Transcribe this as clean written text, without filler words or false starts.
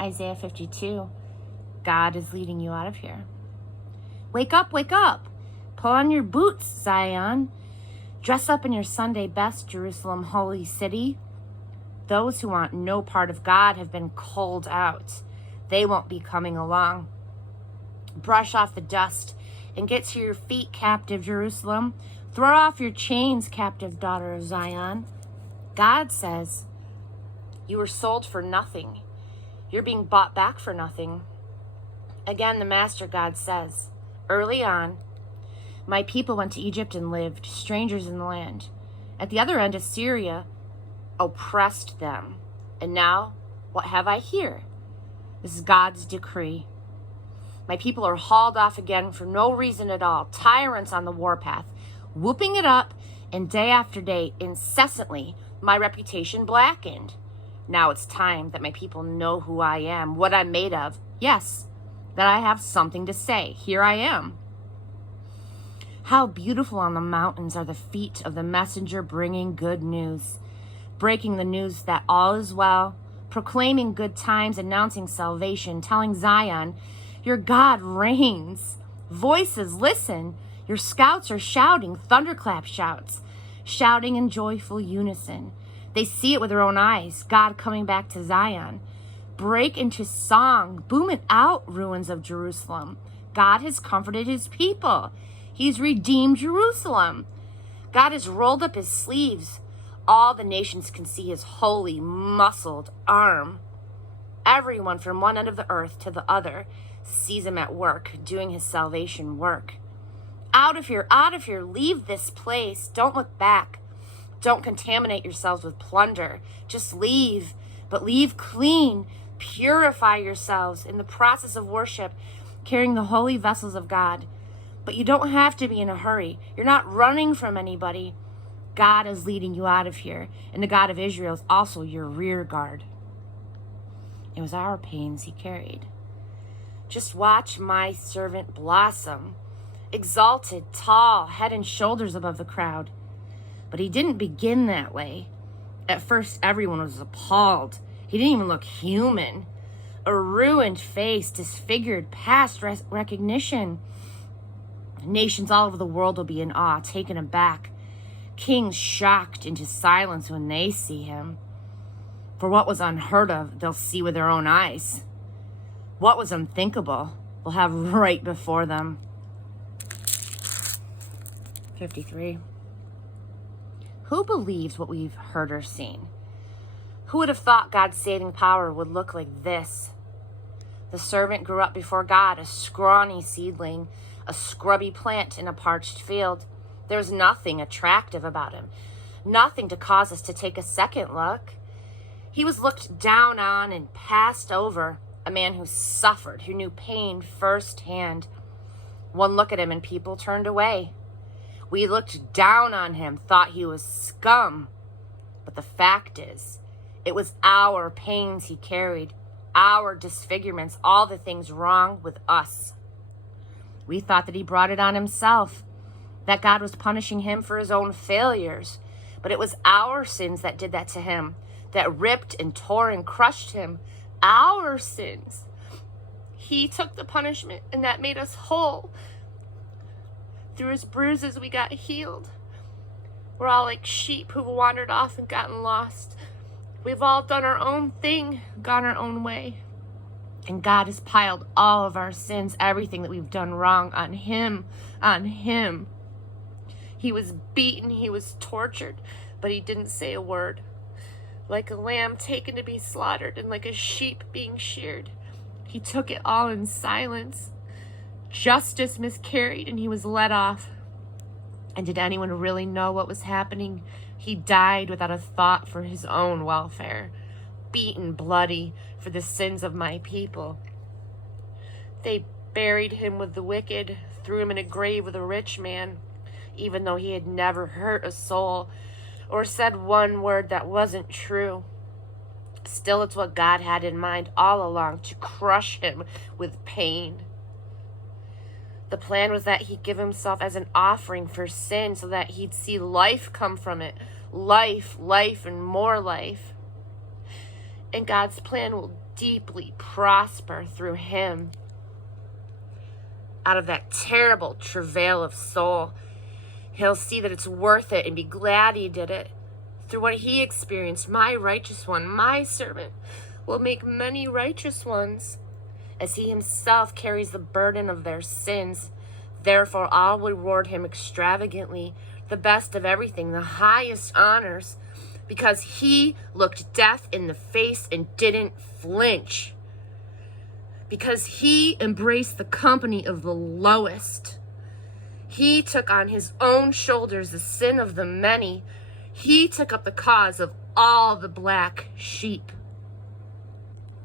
Isaiah 52. God is leading you out of here. Wake up, wake up. Pull on your boots, Zion. Dress up in your Sunday best, Jerusalem, holy city. Those who want no part of God have been culled out. They won't be coming along. Brush off the dust and get to your feet, captive Jerusalem. Throw off your chains, captive daughter of Zion. God says, you were sold for nothing. You're being bought back for nothing. Again, the Master God says, early on, my people went to Egypt and lived, strangers in the land. At the other end, Assyria oppressed them. And now, what have I here? This is God's decree. My people are hauled off again for no reason at all, tyrants on the warpath, whooping it up, and day after day, incessantly, my reputation blackened. Now it's time that my people know who I am, what I'm made of. Yes, that I have something to say. Here I am. How beautiful on the mountains are the feet of the messenger bringing good news, breaking the news that all is well, proclaiming good times, announcing salvation, telling Zion, your God reigns. Voices, listen. Your scouts are shouting, thunderclap shouts, shouting in joyful unison. They see it with their own eyes, God coming back to Zion. Break into song, boom it out, ruins of Jerusalem. God has comforted his people. He's redeemed Jerusalem. God has rolled up his sleeves. All the nations can see his holy, muscled arm. Everyone from one end of the earth to the other sees him at work, doing his salvation work. Out of here, leave this place. Don't look back. Don't contaminate yourselves with plunder. Just leave, but leave clean. Purify yourselves in the process of worship, carrying the holy vessels of God. But you don't have to be in a hurry. You're not running from anybody. God is leading you out of here, and the God of Israel is also your rear guard. It was our pains he carried. Just watch my servant blossom, exalted, tall, head and shoulders above the crowd. But he didn't begin that way. At first, everyone was appalled. He didn't even look human. A ruined face, disfigured past recognition. Nations all over the world will be in awe, taken aback. Kings shocked into silence when they see him. For what was unheard of, they'll see with their own eyes. What was unthinkable, they'll have right before them. 53. Who believes what we've heard or seen? Who would have thought God's saving power would look like this? The servant grew up before God, a scrawny seedling, a scrubby plant in a parched field. There's nothing attractive about him, nothing to cause us to take a second look. He was looked down on and passed over, a man who suffered, who knew pain firsthand. One look at him and people turned away. We looked down on him, thought he was scum. But the fact is, it was our pains he carried, our disfigurements, all the things wrong with us. We thought that he brought it on himself, that God was punishing him for his own failures. But it was our sins that did that to him, that ripped and tore and crushed him. Our sins. He took the punishment, and that made us whole. Through his bruises, we got healed. We're all like sheep who've wandered off and gotten lost. We've all done our own thing, gone our own way. And God has piled all of our sins, everything that we've done wrong, on him, on him. He was beaten, he was tortured, but he didn't say a word. Like a lamb taken to be slaughtered, and like a sheep being sheared, he took it all in silence. Justice miscarried, and he was let off. And did anyone really know what was happening? He died without a thought for his own welfare, beaten bloody for the sins of my people. They buried him with the wicked, threw him in a grave with a rich man, even though he had never hurt a soul or said one word that wasn't true. Still, it's what God had in mind all along, to crush him with pain. The plan was that he'd give himself as an offering for sin so that he'd see life come from it. Life, life, and more life. And God's plan will deeply prosper through him. Out of that terrible travail of soul, he'll see that it's worth it and be glad he did it. Through what he experienced, my righteous one, my servant, will make many righteous ones, as he himself carries the burden of their sins. Therefore, I'll reward him extravagantly, the best of everything, the highest honors, because he looked death in the face and didn't flinch. Because he embraced the company of the lowest. He took on his own shoulders the sin of the many. He took up the cause of all the black sheep.